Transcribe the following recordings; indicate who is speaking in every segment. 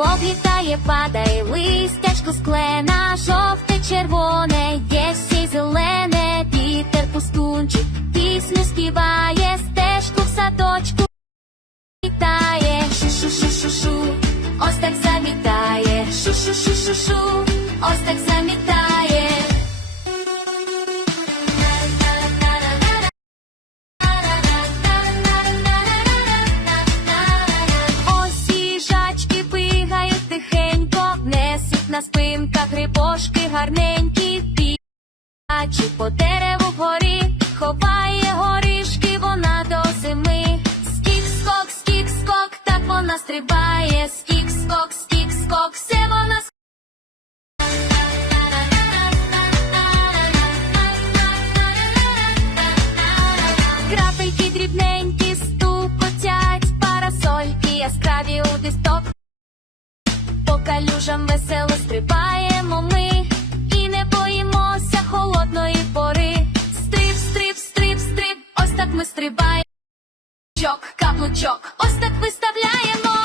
Speaker 1: облітає, падає листячко склена, жовте, червоне, є ще зелене, вітер пустунчик, пісню співає, стежку в садочку вітає, шу-шу-шу-шу-шу, ось так замітає, шу-шу-шу-шу-шу, ось так замітає. На спинках грибошки гарненькі пічі по дереву вгорі, ховає горішки вона до зими. Скік, скок, скік, скок, так вона стрибає, скік, скок, скік, скок, все вона Крапельки дрібненькі стукотять, парасольки яскраві у вісток. Калюжам весело стрибаємо ми і не боїмося холодної пори. Стриб, стриб, стриб, стриб, ось так ми стрибаємо. Чок, каблучок, ось так виставляємо.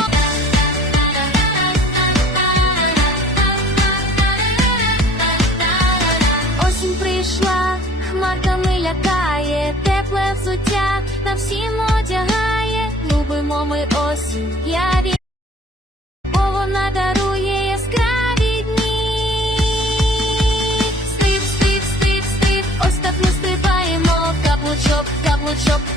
Speaker 1: Осінь прийшла, хмарками лякає, тепле взуття нам всім одягає. Любимо ми осінь, я Стриб, стриб,